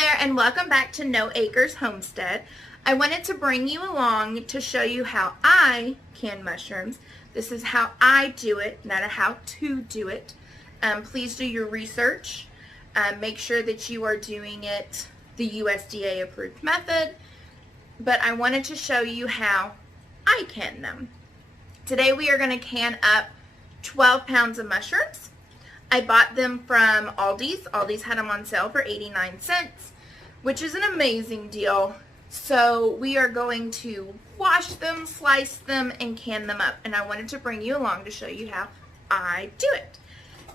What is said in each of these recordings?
there, and welcome back to No Acres Homestead. I wanted to bring you along to show you how I can mushrooms. This is how I do it, not a how to do it. Please do your research. Make sure that you are doing it the USDA approved method. But I wanted to show you how I can them. Today we are going to can up 12 pounds of mushrooms. I bought them from Aldi's. Aldi's had them on sale for 89 cents, which is an amazing deal. So we are going to wash them, slice them, and can them up. And I wanted to bring you along to show you how I do it.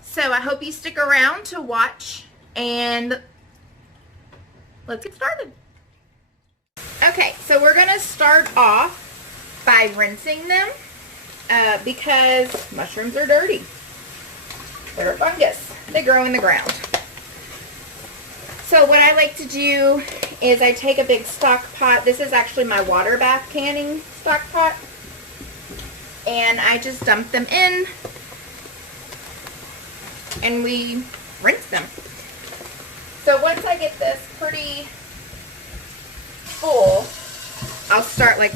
So I hope you stick around to watch, and let's get started. Okay, so we're going to start off by rinsing them because mushrooms are dirty. They're a fungus. They grow in the ground. So what I like to do is I take a big stock pot. This is actually my water bath canning stock pot. And I just dump them in and we rinse them. So once I get this pretty full, I'll start like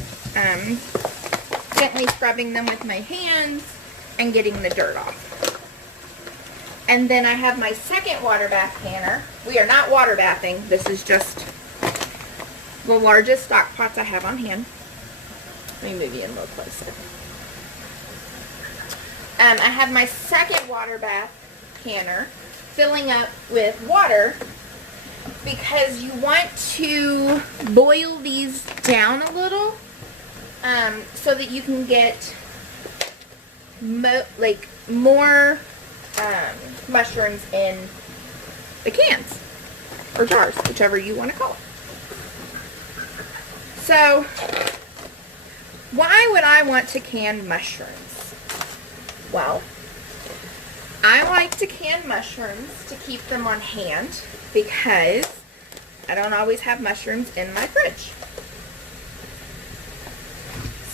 gently scrubbing them with my hands and getting the dirt off. And then I have my second water bath canner. We are not water bathing. This is just the largest stock pots I have on hand. Let me move you in a little closer. I have my second water bath canner filling up with water because you want to boil these down a little so that you can get more mushrooms in the cans or jars, whichever you want to call it. So why would I want to can mushrooms? Well, I like to can mushrooms to keep them on hand because I don't always have mushrooms in my fridge.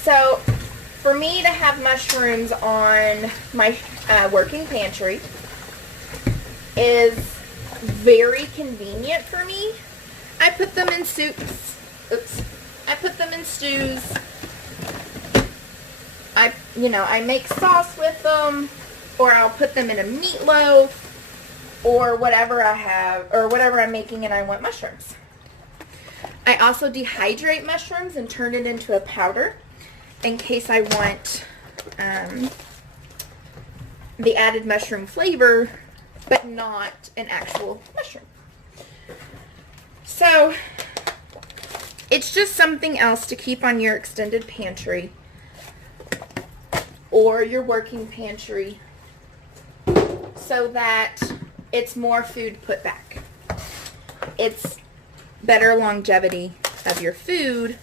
So for me to have mushrooms on my working pantry is very convenient for me. I put them in soups. I put them in stews. I make sauce with them, or I'll put them in a meatloaf, or whatever I have, or whatever I'm making and I want mushrooms. I also dehydrate mushrooms and turn it into a powder in case I want the added mushroom flavor, but not an actual mushroom. So it's just something else to keep on your extended pantry or your working pantry so that it's more food put back. It's better longevity of your food,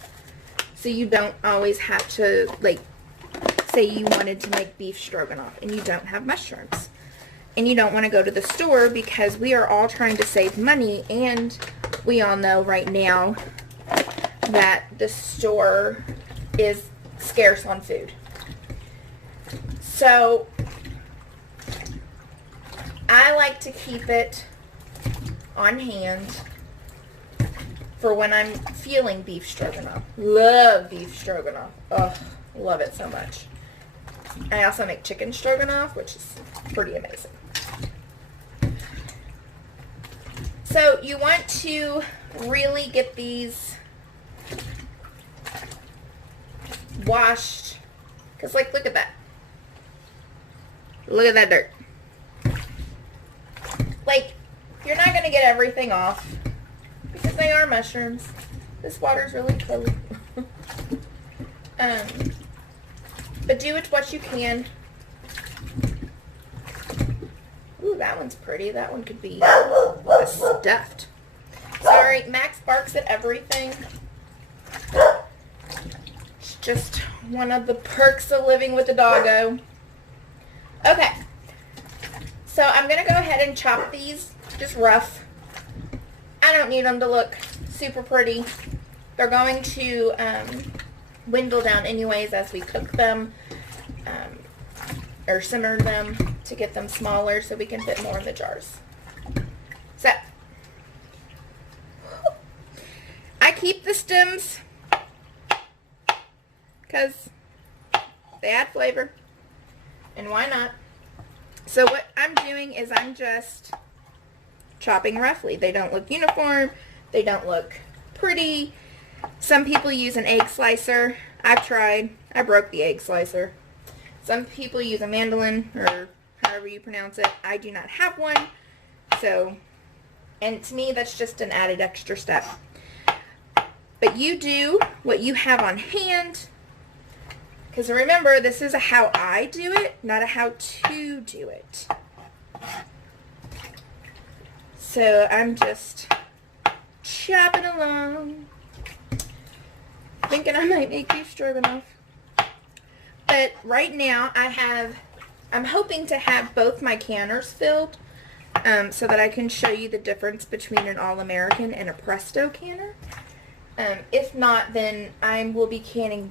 so you don't always have to, like, say you wanted to make beef stroganoff and you don't have mushrooms. And you don't want to go to the store because we are all trying to save money, and we all know right now that the store is scarce on food. So I like to keep it on hand for when I'm feeling beef stroganoff. Love beef stroganoff. Oh, love it so much. I also make chicken stroganoff, which is pretty amazing. So you want to really get these washed, because, like, look at that. Look at that dirt. Like, you're not going to get everything off because they are mushrooms. This water's really cold. But do it what you can. Ooh, that one's pretty. That one could be stuffed. Sorry, Max barks at everything. It's just one of the perks of living with a doggo. Okay. So I'm going to go ahead and chop these just rough. I don't need them to look super pretty. They're going to dwindle down anyways as we cook them or simmer them to get them smaller so we can fit more in the jars. So I keep the stems because they add flavor, and why not? So what I'm doing is I'm just chopping roughly. They don't look uniform. They don't look pretty. Some people use an egg slicer. I've tried. I broke the egg slicer. Some people use a mandolin, or however you pronounce it. I do not have one. So, and to me, that's just an added extra step. But you do what you have on hand. Because remember, this is a how I do it, not a how to do it. So I'm just chopping along, thinking I might make beef stroganoff. But right now I'm hoping to have both my canners filled so that I can show you the difference between an All-American and a Presto canner. If not, then I will be canning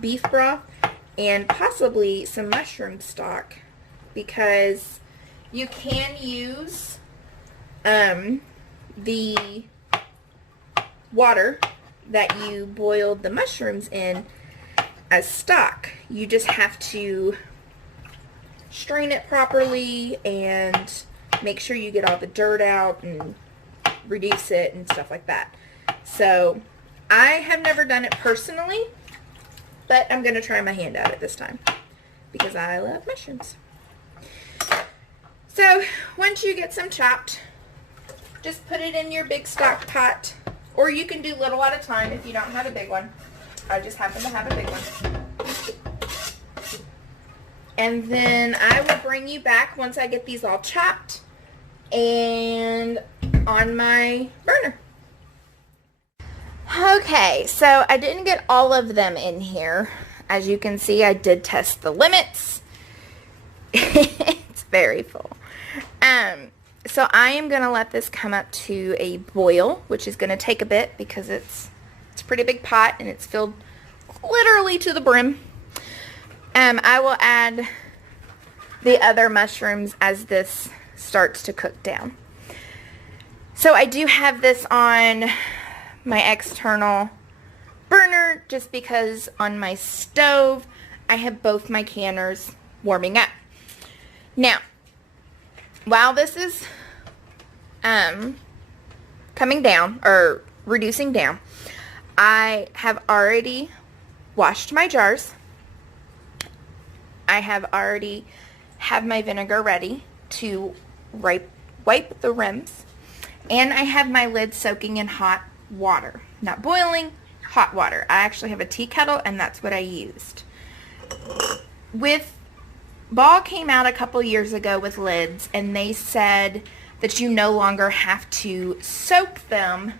beef broth and possibly some mushroom stock, because you can use the water that you boiled the mushrooms in as stock. You just have to strain it properly and make sure you get all the dirt out and reduce it and stuff like that. So I have never done it personally, but I'm going to try my hand at it this time because I love mushrooms. So once you get some chopped, just put it in your big stock pot, or you can do little at a time if you don't have a big one. I just happen to have a big one. And then I will bring you back once I get these all chopped and on my burner. Okay, so I didn't get all of them in here. As you can see, I did test the limits. It's very full. So I am going to let this come up to a boil, which is going to take a bit because it's a pretty big pot and it's filled literally to the brim. I will add the other mushrooms as this starts to cook down. So I do have this on my external burner just because on my stove I have both my canners warming up. Now, while this is coming down or reducing down, I have already washed my jars. I have already have my vinegar ready to wipe the rims, and I have my lid soaking in hot water, not boiling, hot water. I actually have a tea kettle, and that's what I used. Ball came out a couple years ago with lids, and they said that you no longer have to soak them,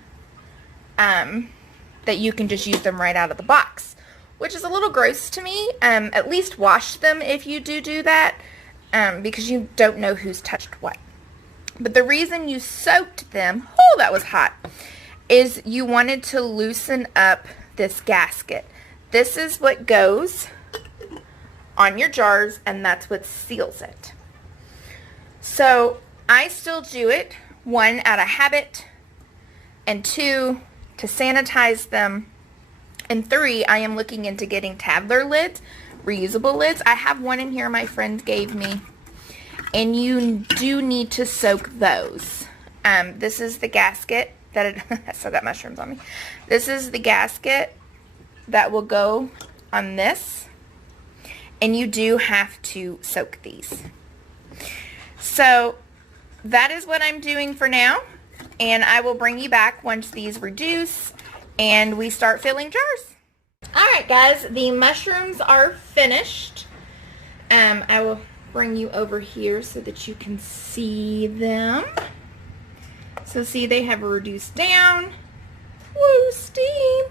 that you can just use them right out of the box, which is a little gross to me. At least wash them if you do that, because you don't know who's touched what. But the reason you soaked them, oh, that was hot, is you wanted to loosen up this gasket. This is what goes on your jars, and that's what seals it. So I still do it, 1, out of habit, and 2, to sanitize them, and 3, I am looking into getting Tadler lids, reusable lids. I have one in here my friend gave me, and you do need to soak those. This is the gasket that I still got mushrooms on me. This is the gasket that will go on this, and you do have to soak these. So that is what I'm doing for now, and I will bring you back once these reduce and we start filling jars. Alright guys, the mushrooms are finished. I will bring you over here so that you can see them. So see, they have reduced down. Woo, steam!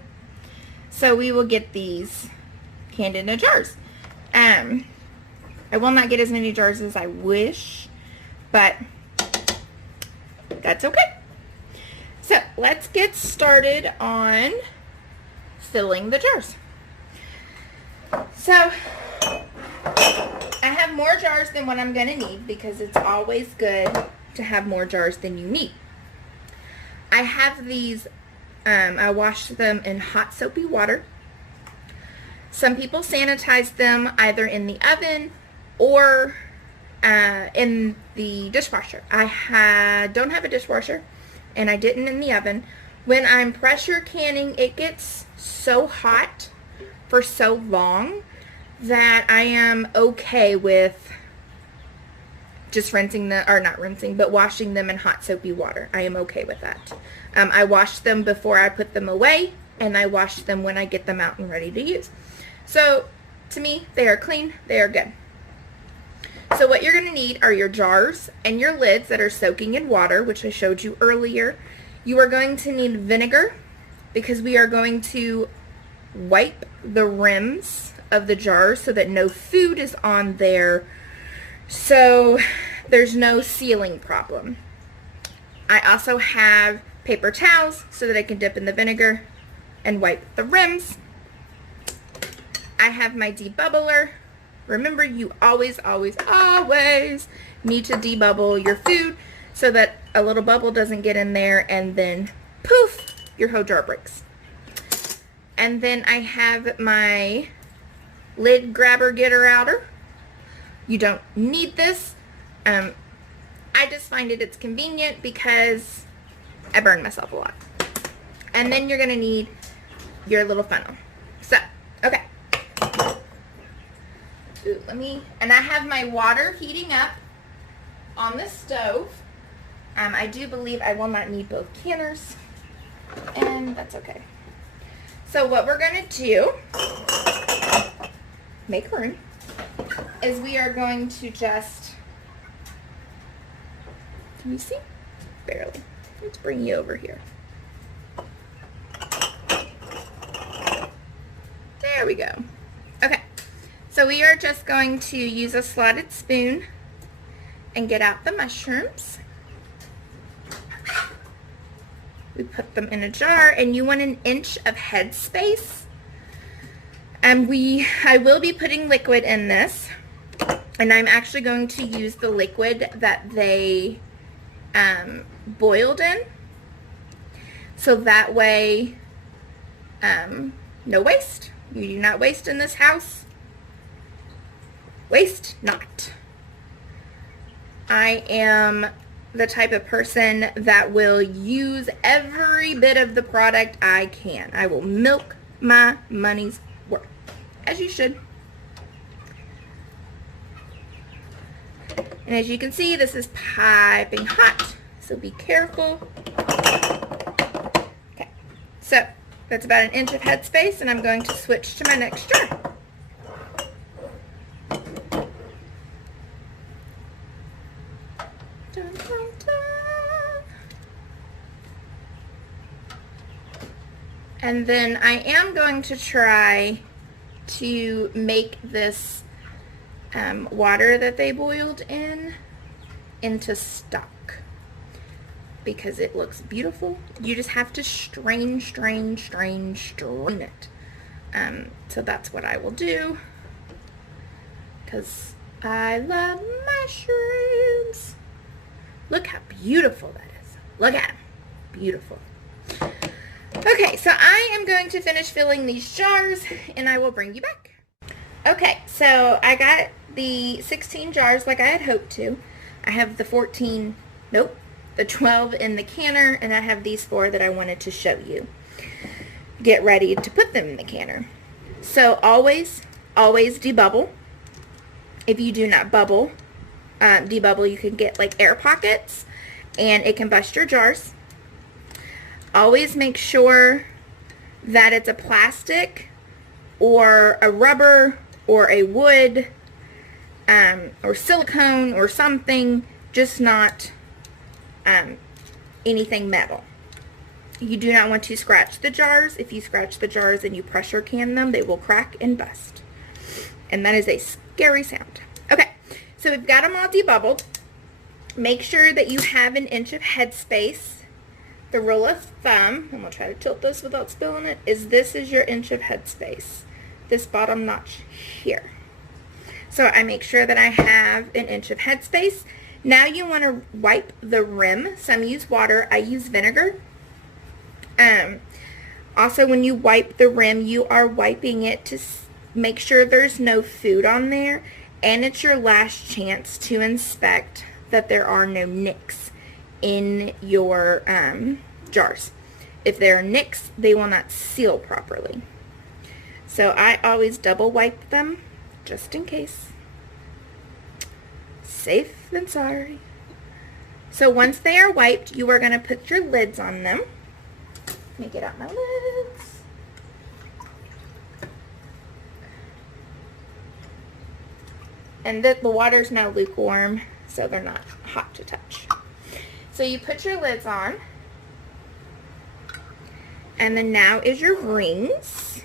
So we will get these canned into jars. I will not get as many jars as I wish, but that's okay. So let's get started on filling the jars. So I have more jars than what I'm going to need because it's always good to have more jars than you need. I have these I wash them in hot soapy water. Some people sanitize them either in the oven or in the dishwasher. I don't have a dishwasher, and I didn't in the oven. When I'm pressure canning, it gets so hot for so long that I am okay with just rinsing them, or not rinsing, but washing them in hot soapy water. I am okay with that. I wash them before I put them away, and I wash them when I get them out and ready to use. So to me, they are clean, they are good. So what you're going to need are your jars and your lids that are soaking in water, which I showed you earlier. You are going to need vinegar because we are going to wipe the rims of the jars so that no food is on there, so there's no sealing problem. I also have paper towels so that I can dip in the vinegar and wipe the rims. I have my debubbler. Remember, you always, always, always need to debubble your food so that a little bubble doesn't get in there and then poof, your whole jar breaks. And then I have my lid grabber getter outer. You don't need this. I just find it's convenient because I burn myself a lot. And then you're going to need your little funnel. So, okay. Ooh, and I have my water heating up on the stove. I do believe I will not need both canners, and that's okay. So what we're going to do, make room, is we are going to just, can you see? Barely. Let's bring you over here. There we go. Okay, so we are just going to use a slotted spoon and get out the mushrooms. We put them in a jar, and you want an inch of head space. I will be putting liquid in this, and I'm actually going to use the liquid that they boiled in, so that way no waste. You do not waste in this house. Waste not. I am the type of person that will use every bit of the product I can. I will milk my money's worth, as you should. And as you can see, this is piping hot, so be careful. Okay, so that's about an inch of headspace, and I'm going to switch to my next jar. Dun, dun, dun. And then I am going to try to make this water that they boiled in into stock because it looks beautiful. You just have to strain it. So that's what I will do because I love mushrooms. Look how beautiful that is. Look at them. Beautiful. Okay, so I am going to finish filling these jars, and I will bring you back. Okay, so I got the 16 jars like I had hoped to. I have the 12 in the canner, and I have these 4 that I wanted to show you. Get ready to put them in the canner. So always debubble. If you do not debubble, you can get like air pockets, and it can bust your jars. Always make sure that it's a plastic or a rubber or a wood or silicone or something, just not anything metal. You do not want to scratch the jars. If you scratch the jars and you pressure can them, they will crack and bust. And that is a scary sound. Okay, so we've got them all debubbled. Make sure that you have an inch of headspace. The rule of thumb, I'm going to try to tilt this without spilling it, is this is your inch of headspace. This bottom notch here. So I make sure that I have an inch of headspace. Now you want to wipe the rim. Some use water. I use vinegar. Also, when you wipe the rim, you are wiping it to make sure there's no food on there, and it's your last chance to inspect that there are no nicks in your jars. If there are nicks, they will not seal properly. So I always double wipe them just in case. Safe than sorry. So once they are wiped, you are going to put your lids on them. Let me get out my lids. And the water's now lukewarm, so they're not hot to touch. So you put your lids on. And then now is your rings.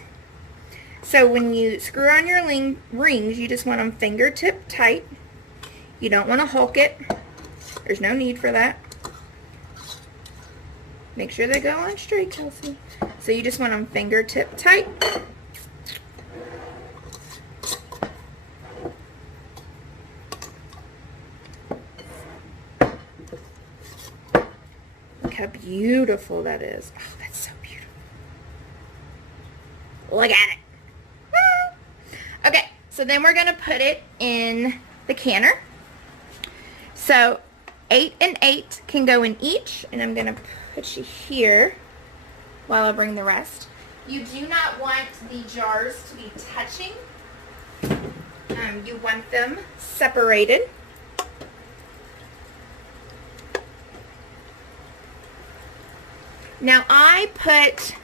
So when you screw on your rings, you just want them fingertip tight. You don't want to hulk it. There's no need for that. Make sure they go on straight, Kelsey. So you just want them fingertip tight. Look how beautiful that is. Oh, that's so beautiful. Look at it. Okay, so then we're going to put it in the canner. So 8 and 8 can go in each, and I'm going to put you here while I bring the rest. You do not want the jars to be touching. You want them separated. Now I put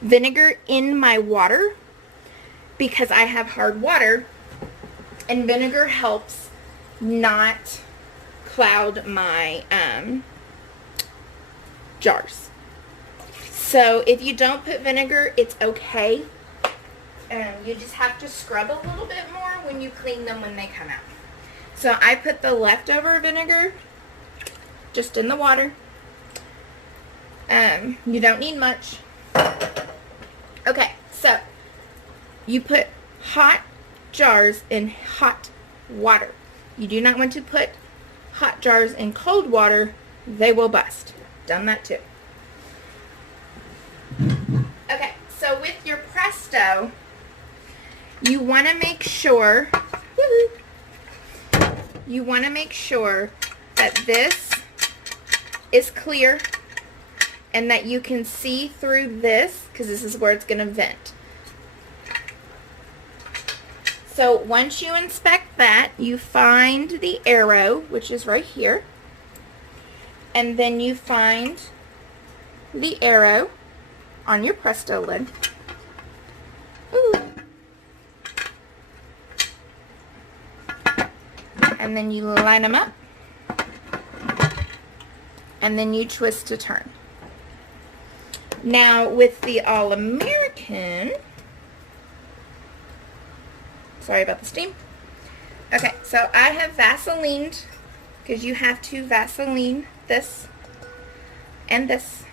vinegar in my water because I have hard water, and vinegar helps not cloud my jars. So if you don't put vinegar, it's okay. You just have to scrub a little bit more when you clean them when they come out. So I put the leftover vinegar just in the water. You don't need much. Okay, so you put hot jars in hot water. You do not want to put hot jars in cold water. They will bust. Done that too. Okay, so with your Presto, you want to make sure that this is clear and that you can see through this, because this is where it's going to vent. So once you inspect that, you find the arrow, which is right here, and then you find the arrow on your Presto lid. Ooh. And then you line them up, and then you twist to turn. Now with the All-American, sorry about the steam. Okay, so I have Vaselined, because you have to Vaseline this and this.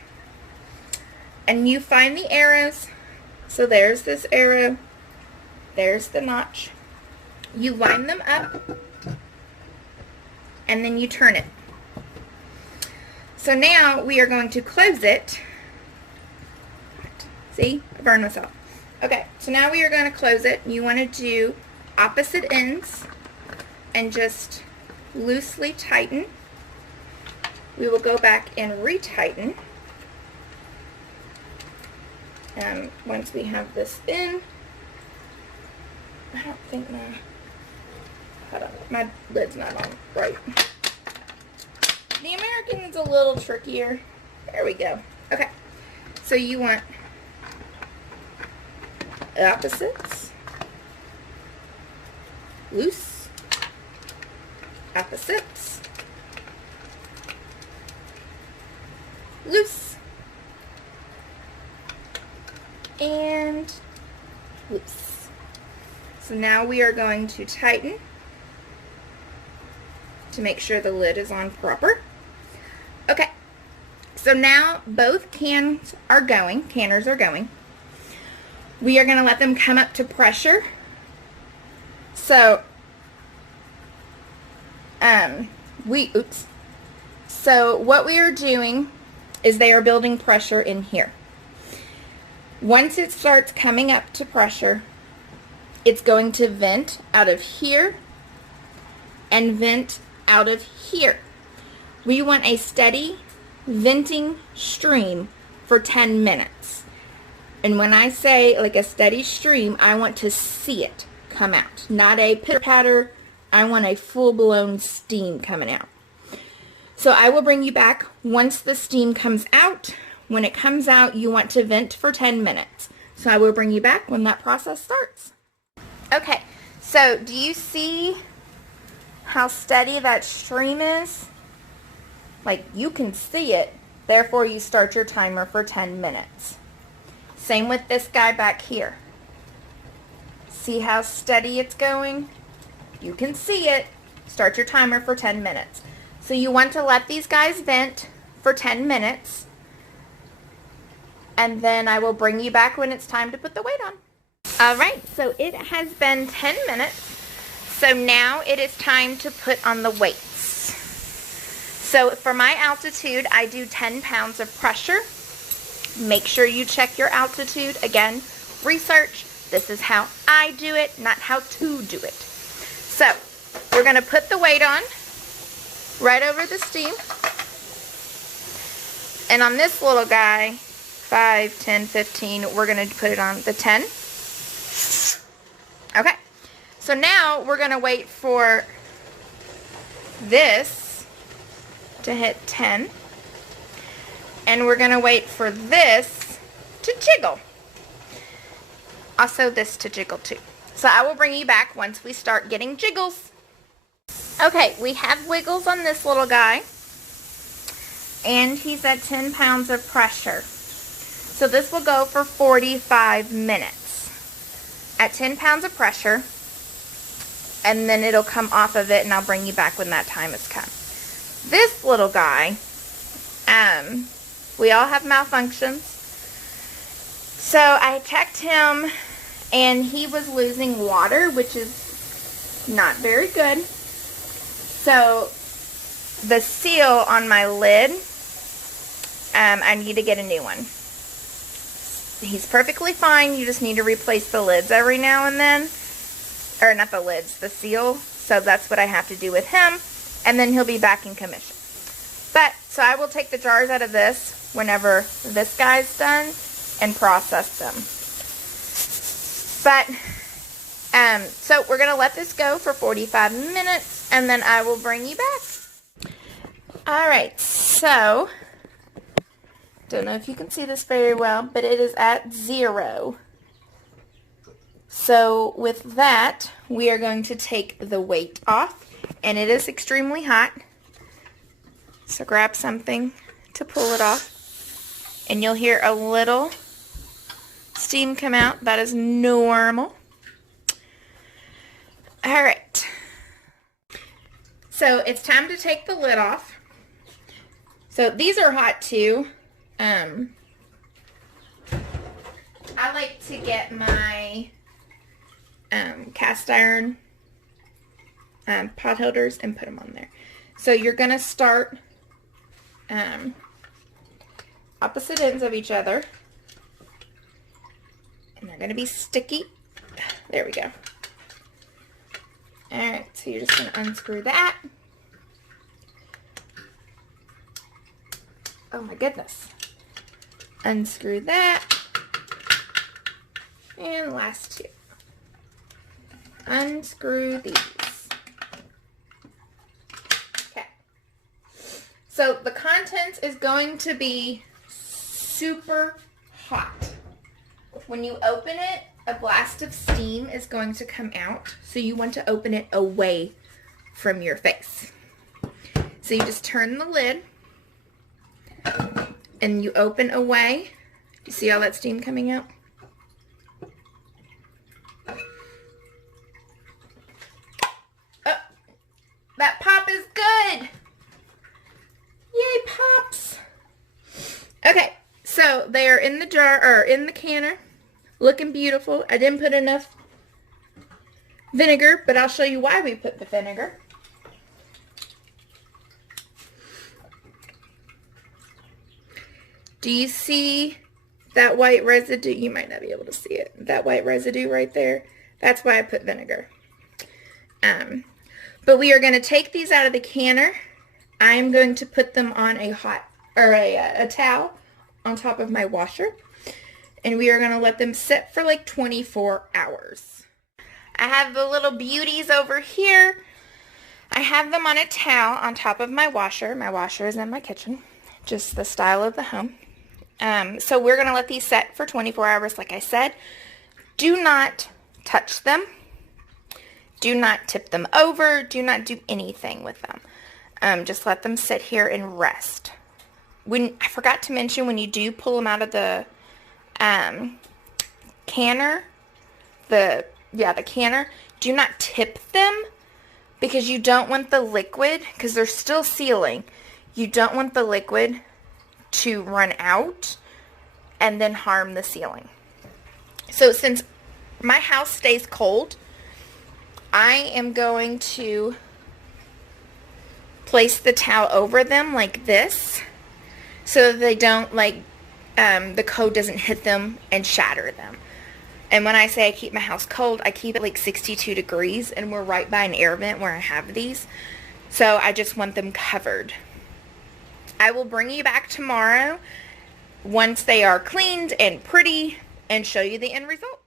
And you find the arrows. So there's this arrow. There's the notch. You line them up, and then you turn it. So now we are going to close it. See? I burned myself. Okay, so now we are going to close it. You want to do opposite ends and just loosely tighten. We will go back and retighten. Once we have this in, I don't think my lid's not on right. The American is a little trickier. There we go. Okay, so you want opposites, loose, opposites, loose, and loose. So now we are going to tighten to make sure the lid is on proper. Okay, so now both canners are going. We are going to let them come up to pressure. So, So what we are doing is they are building pressure in here. Once it starts coming up to pressure, it's going to vent out of here and vent out of here. We want a steady venting stream for 10 minutes. And when I say like a steady stream, I want to see it come out. Not a pitter-patter. I want a full-blown steam coming out. So I will bring you back once the steam comes out. When it comes out, you want to vent for 10 minutes. So I will bring you back when that process starts. Okay, so do you see how steady that stream is? Like, you can see it, therefore you start your timer for 10 minutes. Same with this guy back here. See how steady it's going? You can see it. Start your timer for 10 minutes. So you want to let these guys vent for 10 minutes. And then I will bring you back when it's time to put the weight on. Alright, so it has been 10 minutes. So now it is time to put on the weights. So for my altitude, I do 10 pounds of pressure. Make sure you check your altitude. Again, research. This is how I do it, not how to do it. So we're going to put the weight on right over the steam. And on this little guy, 5, 10, 15, we're going to put it on the 10. Okay, so now we're going to wait for this to hit 10. And we're going to wait for this to jiggle. Also this to jiggle too. So I will bring you back once we start getting jiggles. Okay, we have wiggles on this little guy. And he's at 10 pounds of pressure. So this will go for 45 minutes at 10 pounds of pressure, and then it'll come off of it, and I'll bring you back when that time has come. This little guy, we all have malfunctions. So I checked him, and he was losing water, which is not very good. So the seal on my lid, I need to get a new one. He's perfectly fine. You just need to replace the lids every now and then. Or not the lids, the seal. So that's what I have to do with him. And then he'll be back in commission. But, so I will take the jars out of this whenever this guy's done and process them. But, so we're going to let this go for 45 minutes and then I will bring you back. Alright, so don't know if you can see this very well, but it is at 0. So with that, we are going to take the weight off, and it is extremely hot. So grab something to pull it off, and you'll hear a little steam come out. That is normal. Alright. So it's time to take the lid off. So these are hot too. I like to get my cast iron pot holders and put them on there. So you're going to start opposite ends of each other. And they're going to be sticky. There we go. Alright, so you're just going to unscrew that. Oh my goodness. Unscrew that. And last two. Unscrew these. Okay. So the contents is going to be super hot. When you open it, a blast of steam is going to come out. So you want to open it away from your face. So you just turn the lid and you open away. Do you see all that steam coming out? Oh, that pop is good. Yay, pops. Okay, so they are in the jar, or in the canner, looking beautiful. I didn't put enough vinegar, but I'll show you why we put the vinegar. Do you see that white residue, you might not be able to see it. That white residue right there, that's why I put vinegar. But we are going to take these out of the canner. I'm going to put them on a a towel on top of my washer. And we are going to let them sit for like 24 hours. I have the little beauties over here. I have them on a towel on top of my washer. My washer is in my kitchen, just the style of the home. So we're going to let these set for 24 hours, like I said. Do not touch them. Do not tip them over. Do not do anything with them. Just let them sit here and rest. I forgot to mention, when you do pull them out of the canner, the canner, do not tip them, because you don't want the liquid, because they're still sealing, you don't want the liquid to run out and then harm the sealing. So since my house stays cold, I am going to place the towel over them like this, so that they don't, like, the cold doesn't hit them and shatter them. And when I say I keep my house cold, I keep it like 62 degrees, and we're right by an air vent where I have these. So I just want them covered. I will bring you back tomorrow once they are cleaned and pretty and show you the end result.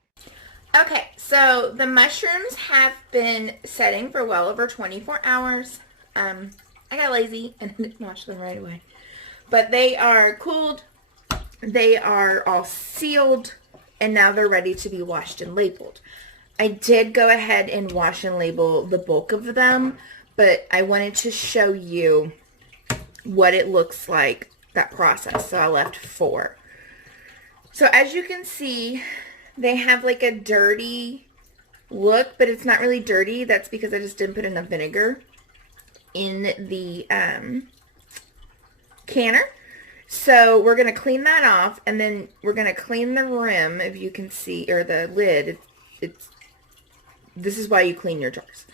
Okay, so the mushrooms have been setting for well over 24 hours. I got lazy and didn't wash them right away. But they are cooled. They are all sealed. And now they're ready to be washed and labeled. I did go ahead and wash and label the bulk of them, but I wanted to show you what it looks like, that process. So I left 4. So as you can see, they have like a dirty look, but it's not really dirty. That's because I just didn't put enough vinegar in the canner. So we're going to clean that off, and then we're going to clean the rim, if you can see, or the lid. This is why you clean your jars.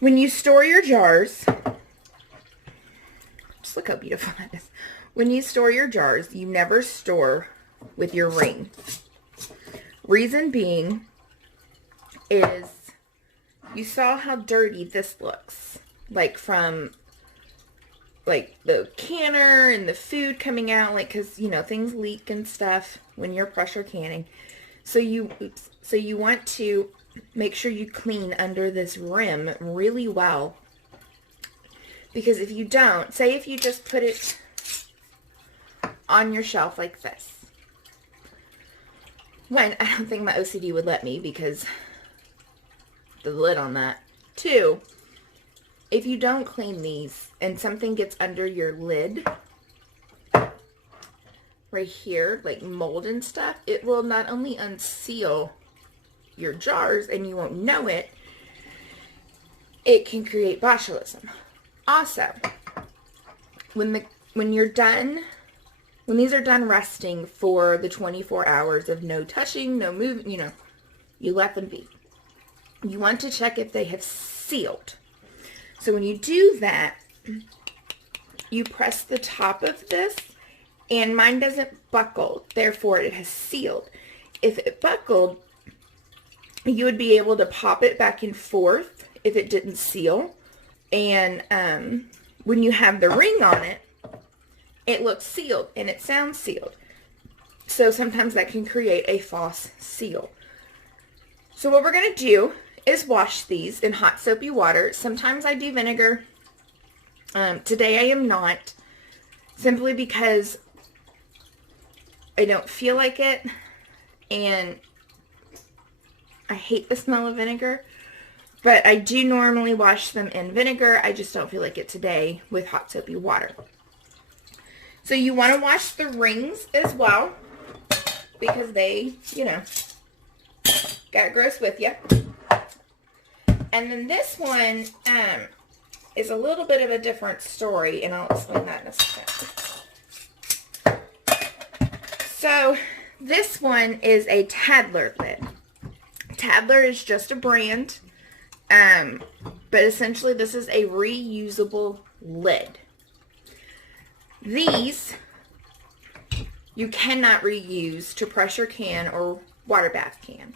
When you store your jars, just look how beautiful that is. When you store your jars, you never store with your ring. Reason being is, you saw how dirty this looks, like from like the canner and the food coming out, like, because, you know, things leak and stuff when you're pressure canning. So you want to make sure you clean under this rim really well, because if you don't, say if you just put it on your shelf like this, one, I don't think my OCD would let me because the lid on that. 2, if you don't clean these and something gets under your lid, right here, like mold and stuff, it will not only unseal your jars and you won't know it, it can create botulism. Also, when you're done, when these are done resting for the 24 hours of no touching, no movement, you know, you let them be. You want to check if they have sealed. So when you do that, you press the top of this, and mine doesn't buckle, therefore it has sealed. If it buckled, you would be able to pop it back and forth if it didn't seal. And when you have the ring on it, it looks sealed and it sounds sealed. So sometimes that can create a false seal. So what we're going to do is wash these in hot soapy water. Sometimes I do vinegar. Today I am not, simply because I don't feel like it, and I hate the smell of vinegar. But I do normally wash them in vinegar. I just don't feel like it today with hot soapy water. So you want to wash the rings as well, because they, you know, got gross with you. And then this one is a little bit of a different story, and I'll explain that in a second. So this one is a Tadler lid. Tadler is just a brand, but essentially this is a reusable lid. These you cannot reuse to pressure can or water bath can.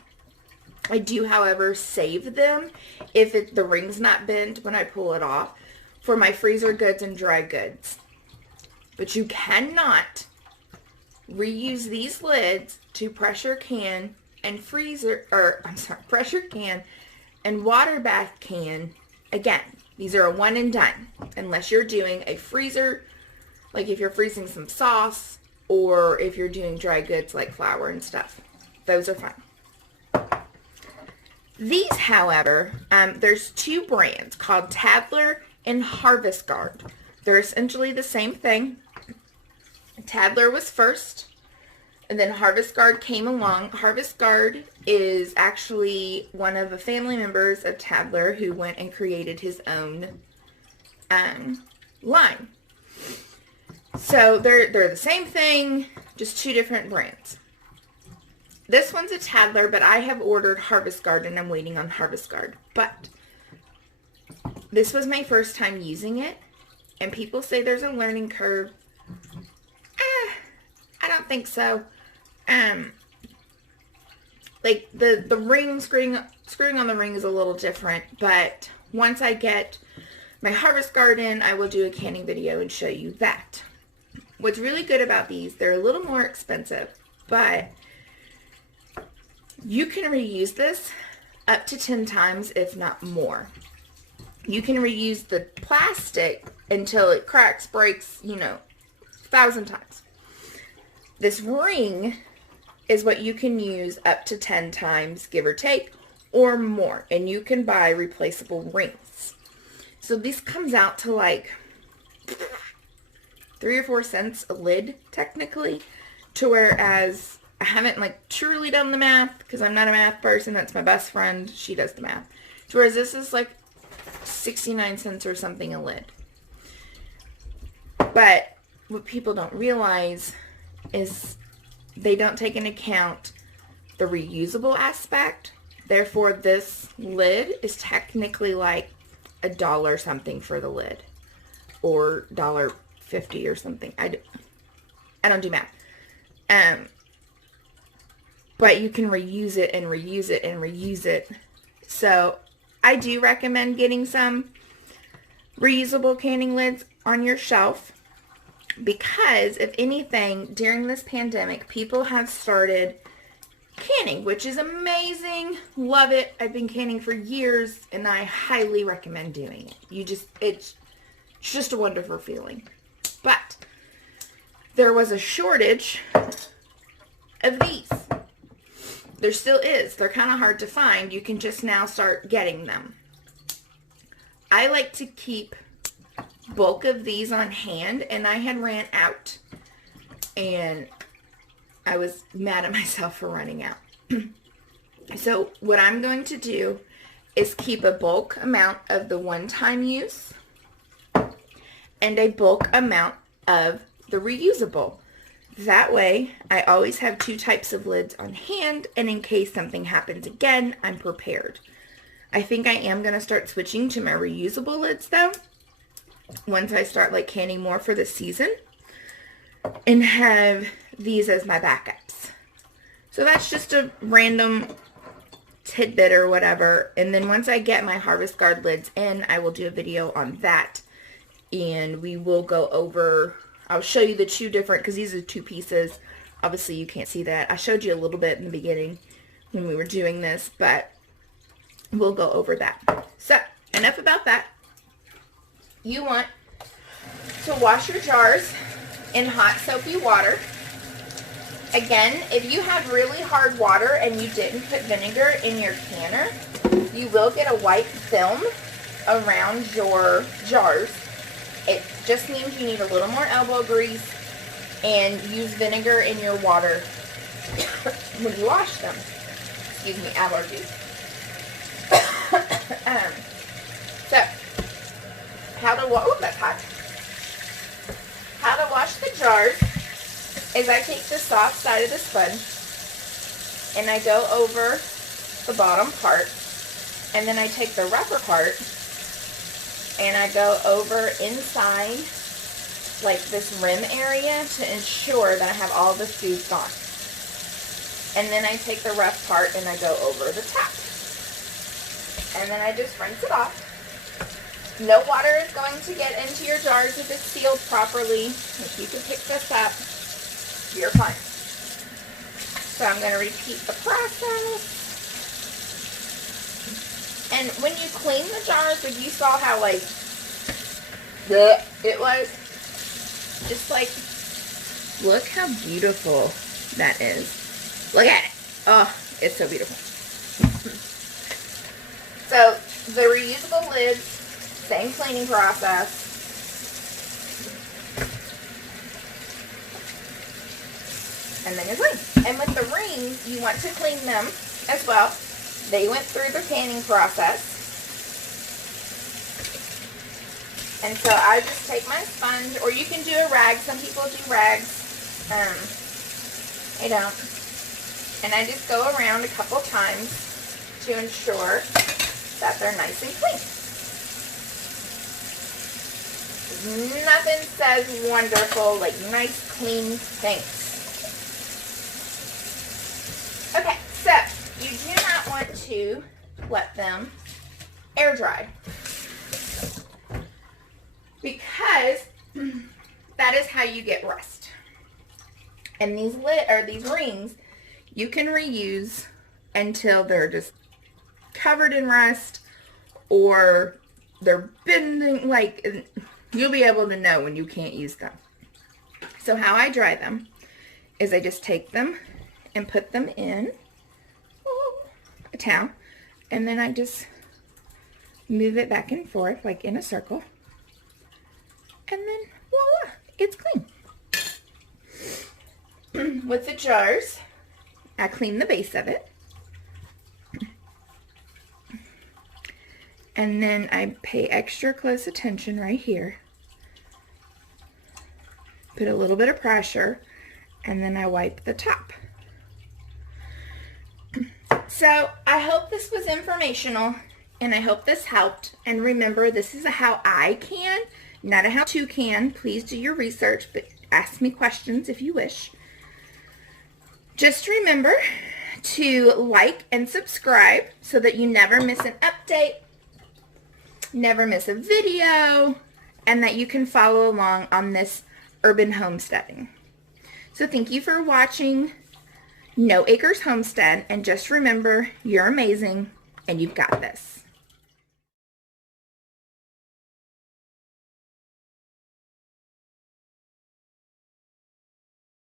I do, however, save them if the ring's not bent when I pull it off for my freezer goods and dry goods. But you cannot reuse these lids to pressure can and pressure can and water bath can again. These are a one and done unless you're doing a freezer, like if you're freezing some sauce or if you're doing dry goods like flour and stuff. Those are fine. These, however, there's two brands called Tadler and Harvest Guard. They're essentially the same thing. Tadler was first, and then Harvest Guard came along. Harvest Guard is actually one of the family members of Tadler who went and created his own line. So they're the same thing, just two different brands. This one's a Tadler, but I have ordered Harvest Guard and I'm waiting on Harvest Guard. But this was my first time using it, and people say there's a learning curve. I don't think so. Like the ring, screwing on the ring is a little different, but once I get my Harvest Guard in, I will do a canning video and show you that. What's really good about these, they're a little more expensive, but you can reuse this up to 10 times, if not more. You can reuse the plastic until it cracks, breaks, 1,000 times. This ring is what you can use up to 10 times, give or take, or more. And you can buy replaceable rings. So this comes out to like 3 or 4 cents a lid, technically. To whereas I haven't like truly done the math, because I'm not a math person. That's my best friend. She does the math. To whereas this is like 69 cents or something a lid. But what people don't realize is they don't take into account the reusable aspect. Therefore, this lid is technically like $1 something for the lid, or $1.50 or something. I don't do math. But you can reuse it and reuse it and reuse it. So I do recommend getting some reusable canning lids on your shelf, because if anything, during this pandemic, people have started canning, which is amazing. Love it. I've been canning for years, and I highly recommend doing it. It's just a wonderful feeling. But there was a shortage of these. There still is. They're kind of hard to find. You can just now start getting them. I like to keep bulk of these on hand, and I had ran out, and I was mad at myself for running out. So what I'm going to do is keep a bulk amount of the one-time use and a bulk amount of the reusable. That way I always have 2 types of lids on hand, and in case something happens again, I'm prepared. I think I am going to start switching to my reusable lids though, once I start like canning more for the season, and have these as my backups. So that's just a random tidbit or whatever. And then once I get my Harvest Guard lids in, I will do a video on that, and we will go over, I'll show you the 2 different, because these are 2 pieces. Obviously you can't see that. I showed you a little bit in the beginning when we were doing this, but we'll go over that. So enough about that. You want to wash your jars in hot soapy water. Again, if you have really hard water and you didn't put vinegar in your canner, you will get a white film around your jars. It just means you need a little more elbow grease, and use vinegar in your water when you wash them. Excuse me, allergies. So, that's hot. How to wash the jars is I take the soft side of the sponge and I go over the bottom part, and then I take the rougher part and I go over inside like this rim area to ensure that I have all the food gone. And then I take the rough part and I go over the top. And then I just rinse it off. No water is going to get into your jars if it's sealed properly. If you can pick this up, you're fine. So I'm going to repeat the process. And when you clean the jars, if you saw how like it was, just like, look how beautiful that is. Look at it. Oh, it's so beautiful. So the reusable lids, same cleaning process. And then you're clean. And with the rings, you want to clean them as well. They went through the canning process. And so I just take my sponge, or you can do a rag. Some people do rags. I don't. And I just go around a couple times to ensure that they're nice and clean. Nothing says wonderful like nice, clean things. Okay, so you do not want to let them air dry, because that is how you get rust. And these rings you can reuse until they're just covered in rust, or they're bending. Like, you'll be able to know when you can't use them. So how I dry them is I just take them and put them in a towel, and then I just move it back and forth like in a circle, and then voila, it's clean. With the jars, I clean the base of it, and then I pay extra close attention right here, put a little bit of pressure, and then I wipe the top. So I hope this was informational, and I hope this helped. And remember, this is a how I can, not a how to can. Please do your research, but ask me questions if you wish. Just remember to like and subscribe so that you never miss an update, never miss a video, and that you can follow along on this urban homesteading. So thank you for watching No Acres Homestead, and just remember, you're amazing and you've got this.